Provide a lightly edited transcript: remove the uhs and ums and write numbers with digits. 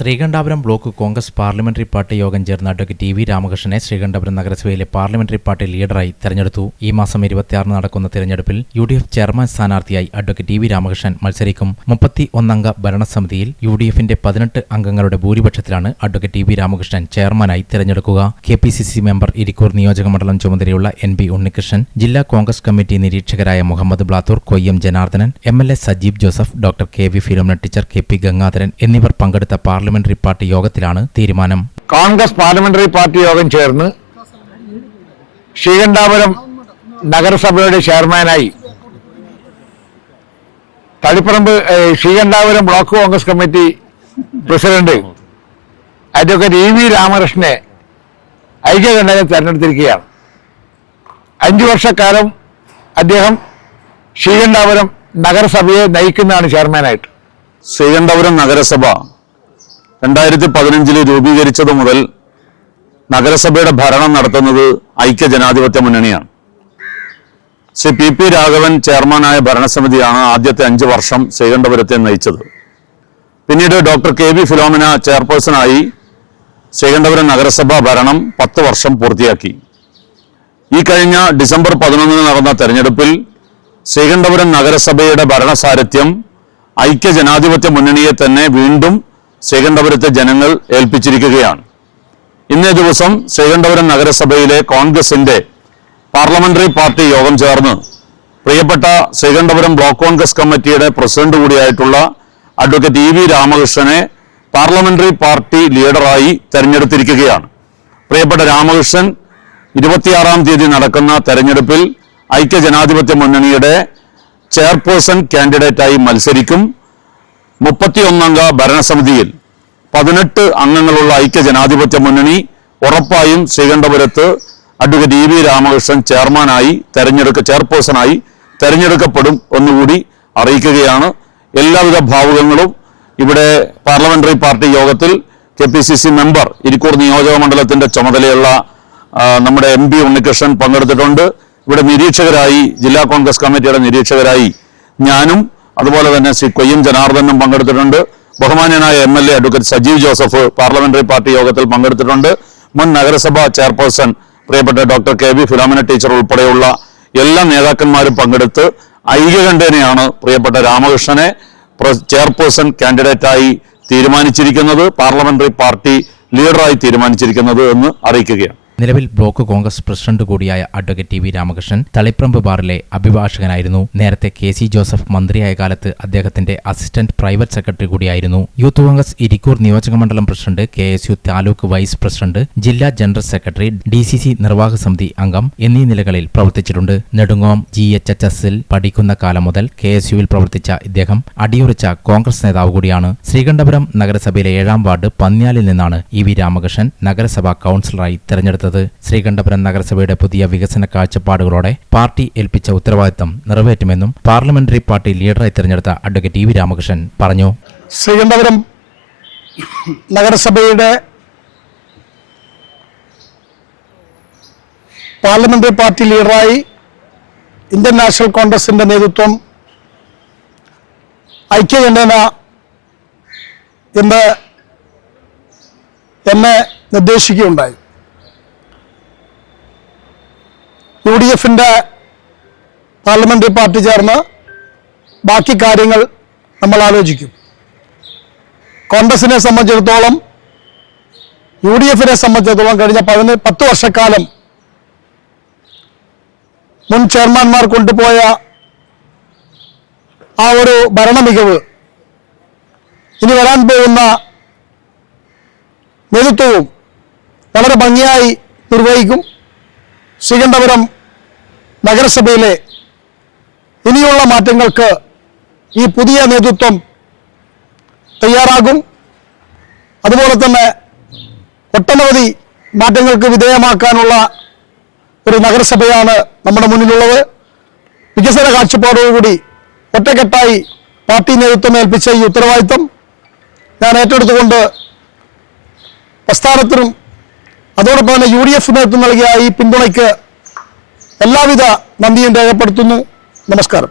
Sreekandapuram block Congress parliamentary party യോഗം ചേർന്ന advocate T V രാമകൃഷ്ണനെ Sreekandapuram നഗരസഭയിലെ പാർലമെന്ററി പാർട്ടി ലീഡറായി തെരഞ്ഞെടുത്തു. ഈ മാസം 26 നടക്കുന്ന തെരഞ്ഞെടുപ്പിൽ UDF ചെയർമാൻ സ്ഥാനാർത്ഥിയായി അഡ്വക്കേറ്റ് ടി വി രാമകൃഷ്ണൻ മത്സരിക്കും. 31 അംഗ ഭരണസമിതിയിൽ UDFന്റെ 18 അംഗങ്ങളുടെ ഭൂരിപക്ഷത്തിലാണ് അഡ്വക്കേറ്റ് ടി വി രാമകൃഷ്ണൻ ചെയർമാനായി തെരഞ്ഞെടുക്കുക. KPCC മെമ്പർ ഇരിക്കൂർ നിയോജകമണ്ഡലം ചുമതലയുള്ള NB ഉണ്ണികൃഷ്ണൻ, ജില്ലാ കോൺഗ്രസ് കമ്മിറ്റി നിരീക്ഷകരായ Muhammad Blathur, Koyyam Janardhanan, MLA Sajeeb Joseph, doctor KV Philomina teacher, KP Gangadharan എന്നിവർ പങ്കെടുത്ത പാർലമെന്ററി പാർട്ടി യോഗത്തിലാണ് തീരുമാനം. കോൺഗ്രസ് പാർലമെന്ററി പാർട്ടി യോഗം ചേർന്ന് ശ്രീകണ്ഠാപുരം നഗരസഭയുടെ ചെയർമാനായി Taliparamba Sreekandapuram block Congress committee president advocate EV രാമകൃഷ്ണനെ ഐക്യകണ്ഠേന തെരഞ്ഞെടുത്തിരിക്കുകയാണ്. 5 വർഷക്കാലം അദ്ദേഹം ശ്രീകണ്ഠാപുരം നഗരസഭയെ നയിക്കുന്നതാണ് ചെയർമാനായിട്ട്. ശ്രീകണ്ഠാപുരം നഗരസഭ 2015 രൂപീകരിച്ചതു മുതൽ നഗരസഭയുടെ ഭരണം നടത്തുന്നത് ഐക്യജനാധിപത്യ മുന്നണിയാണ്. ശ്രീ PP രാഘവൻ ചെയർമാനായ ഭരണസമിതിയാണ് ആദ്യത്തെ 5 വർഷം ശ്രീകണ്ഠപുരത്തെ നയിച്ചത്. പിന്നീട് ഡോക്ടർ KV ഫിലോമിന ചെയർപേഴ്സണായി ശ്രീകണ്ഠപുരം നഗരസഭ ഭരണം 10 വർഷം പൂർത്തിയാക്കി. ഈ കഴിഞ്ഞ ഡിസംബർ 11 നടന്ന തെരഞ്ഞെടുപ്പിൽ ശ്രീകണ്ഠപുരം നഗരസഭയുടെ ഭരണസാരഥ്യം ഐക്യജനാധിപത്യ മുന്നണിയെ തന്നെ വീണ്ടും ശ്രീകണ്ഠപുരത്തെ ജനങ്ങൾ ഏൽപ്പിച്ചിരിക്കുകയാണ്. ഇന്നേ ദിവസം ശ്രീകണ്ഠപുരം നഗരസഭയിലെ കോൺഗ്രസിന്റെ പാർലമെന്ററി പാർട്ടി യോഗം ചേർന്ന് പ്രിയപ്പെട്ട ശ്രീകണ്ഠപുരം ബ്ലോക്ക് കോൺഗ്രസ് കമ്മിറ്റിയുടെ പ്രസിഡന്റ് കൂടിയായിട്ടുള്ള അഡ്വക്കേറ്റ് EV രാമകൃഷ്ണനെ പാർലമെന്ററി പാർട്ടി ലീഡറായി തെരഞ്ഞെടുത്തിരിക്കുകയാണ്. പ്രിയപ്പെട്ട രാമകൃഷ്ണൻ 26-ാം തീയതി നടക്കുന്ന തെരഞ്ഞെടുപ്പിൽ ഐക്യജനാധിപത്യ മുന്നണിയുടെ ചെയർപേഴ്സൺ കാൻഡിഡേറ്റായി മത്സരിക്കും. 31 അംഗ ഭരണസമിതിയിൽ 18 അംഗങ്ങളുള്ള ഐക്യജനാധിപത്യ മുന്നണി ഉറപ്പായും ശ്രീകണ്ഠപുരത്ത് അഡ്വക്കേറ്റ് EV രാമകൃഷ്ണൻ ചെയർപേഴ്സണായി തെരഞ്ഞെടുക്കപ്പെടും എന്നുകൂടി അറിയിക്കുകയാണ്. എല്ലാവിധ ഭാവുകങ്ങളും ഇവിടെ പാർലമെന്ററി പാർട്ടി യോഗത്തിൽ KPCC മെമ്പർ ഇരിക്കൂർ നിയോജകമണ്ഡലത്തിന്റെ ചുമതലയുള്ള നമ്മുടെ MB ഉണ്ണികൃഷ്ണൻ പങ്കെടുത്തിട്ടുണ്ട്. ഇവിടെ നിരീക്ഷകരായി ജില്ലാ കോൺഗ്രസ് കമ്മിറ്റിയുടെ നിരീക്ഷകരായി ഞാനും അതുപോലെ തന്നെ ശ്രീ കൊയ്യം ജനാർദ്ദനും പങ്കെടുത്തിട്ടുണ്ട്. ബഹുമാന്യനായ MLA advocate Sajeev Joseph parliamentary party യോഗത്തിൽ പങ്കെടുത്തിട്ടുണ്ട്. മുൻ നഗരസഭാ ചെയർപേഴ്സൺ പ്രിയപ്പെട്ട ഡോക്ടർ KV ഫിലോമിന ടീച്ചർ ഉൾപ്പെടെയുള്ള എല്ലാ നേതാക്കന്മാരും പങ്കെടുത്ത് ഐക്യകണ്ഠേനയാണ് പ്രിയപ്പെട്ട രാമകൃഷ്ണനെ ചെയർപേഴ്സൺ കാൻഡിഡേറ്റായി തീരുമാനിച്ചിരിക്കുന്നത്, പാർലമെന്ററി പാർട്ടി ലീഡറായി തീരുമാനിച്ചിരിക്കുന്നത് എന്ന് അറിയിക്കുകയാണ്. നിലവിൽ ബ്ലോക്ക് കോൺഗ്രസ് പ്രസിഡന്റ് കൂടിയായ advocate T V Ramakrishnan Taliparamba ബാറിലെ അഭിഭാഷകനായിരുന്നു. നേരത്തെ KC ജോസഫ് മന്ത്രിയായ കാലത്ത് അദ്ദേഹത്തിന്റെ അസിസ്റ്റന്റ് പ്രൈവറ്റ് സെക്രട്ടറി കൂടിയായിരുന്നു. യൂത്ത് കോൺഗ്രസ് ഇരിക്കൂർ നിയോജകമണ്ഡലം president, KSU taluk vice president, ജില്ലാ ജനറൽ സെക്രട്ടറി, DCC നിർവാഹക സമിതി അംഗം എന്നീ നിലകളിൽ പ്രവർത്തിച്ചിട്ടുണ്ട്. നെടുങ്ങോം GHHSൽ പഠിക്കുന്ന കാലം മുതൽ KSUവിൽ പ്രവർത്തിച്ച ഇദ്ദേഹം അടിയുറച്ച കോൺഗ്രസ് നേതാവ് കൂടിയാണ്. ശ്രീകണ്ഠപുരം നഗരസഭയിലെ 7-ാം വാർഡ് പന്ന്യാലിൽ നിന്നാണ് EV രാമകൃഷ്ണൻ നഗരസഭാ കൌൺസിലറായി തെരഞ്ഞെടുത്തത്. ശ്രീകണ്ഠപുരം നഗരസഭയുടെ പുതിയ വികസന കാഴ്ചപ്പാടുകളോടെ പാർട്ടി ഏൽപ്പിച്ച ഉത്തരവാദിത്തം നിറവേറ്റുമെന്നും പാർലമെന്ററി പാർട്ടി ലീഡറായി തെരഞ്ഞെടുത്ത അഡ്വക്കേറ്റ് EV രാമകൃഷ്ണൻ പറഞ്ഞു. ശ്രീകണ്ഠപുരം നഗരസഭയുടെ പാർലമെന്ററി പാർട്ടി ലീഡറായി ഇന്ത്യൻ നാഷണൽ കോൺഗ്രസിന്റെ നേതൃത്വം ഐക്യകണ്ഠേന എന്ന് എന്നെ നിർദ്ദേശിക്കുകയുണ്ടായി. UDFന്റെ പാർലമെന്ററി പാർട്ടി ചേർന്ന് ബാക്കി കാര്യങ്ങൾ നമ്മൾ ആലോചിക്കും. കോൺഗ്രസിനെ സംബന്ധിച്ചിടത്തോളം UDFനെ സംബന്ധിച്ചിടത്തോളം കഴിഞ്ഞ 10 വർഷക്കാലം മുൻ ചെയർമാൻമാർ കൊണ്ടുപോയ ആ ഒരു ഭരണ മികവ് ഇനി വരാൻ പോകുന്ന നേതൃത്വവും വളരെ ഭംഗിയായി നിർവഹിക്കും. ശ്രീകണ്ഠപുരം നഗരസഭയിലെ ഇനിയുള്ള മാറ്റങ്ങൾക്ക് ഈ പുതിയ നേതൃത്വം തയ്യാറാകും. അതുപോലെ തന്നെ ഒട്ടനവധി മാറ്റങ്ങൾക്ക് വിധേയമാക്കാനുള്ള ഒരു നഗരസഭയാണ് നമ്മുടെ മുന്നിലുള്ളത്. വികസന കാഴ്ചപ്പാടോടുകൂടി ഒറ്റക്കെട്ടായി പാർട്ടി നേതൃത്വം ഏൽപ്പിച്ച ഈ ഉത്തരവാദിത്തം ഞാൻ ഏറ്റെടുത്തുകൊണ്ട് പ്രസ്ഥാനത്തിനും അതോടൊപ്പം തന്നെ UDF നേതൃത്വം നൽകിയ ഈ പിന്തുണയ്ക്ക് എല്ലാവിധ നന്ദിയും രേഖപ്പെടുത്തുന്നു. നമസ്കാരം.